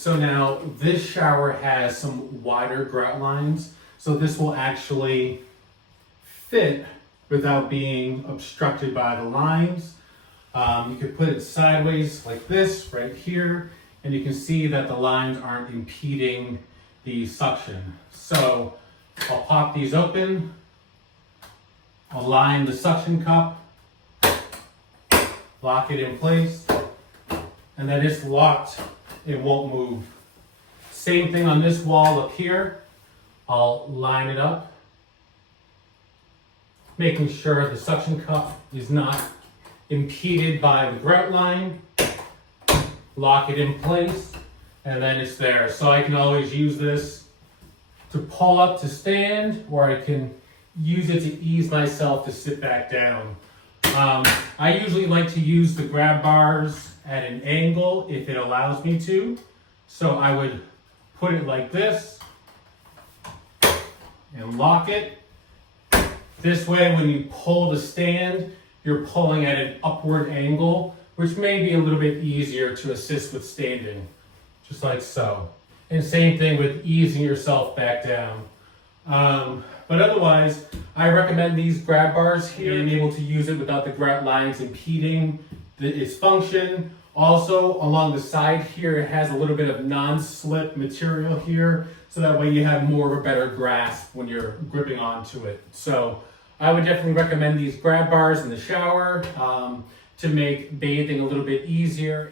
So now this shower has some wider grout lines, so this will actually fit without being obstructed by the lines. You could put it sideways like this right here, and you can see that the lines aren't impeding the suction. So I'll pop these open, align the suction cup, lock it in place, and then it's locked, it won't move. Same thing on this wall up here. I'll line it up, making sure the suction cup is not impeded by the grout line. Lock it in place, and then it's there. So I can always use this to pull up to stand, or I can use it to ease myself to sit back down. I usually like to use the grab bars at an angle if it allows me to. So I would put it like this and lock it. This way, when you pull the stand, you're pulling at an upward angle, which may be a little bit easier to assist with standing, just like so. And same thing with easing yourself back down. But otherwise, I recommend these grab bars here, being able to use it without the grout lines impeding its function. Also, along the side here, it has a little bit of non-slip material here, so that way you have more of a better grasp when you're gripping onto it. So I would definitely recommend these grab bars in the shower to make bathing a little bit easier.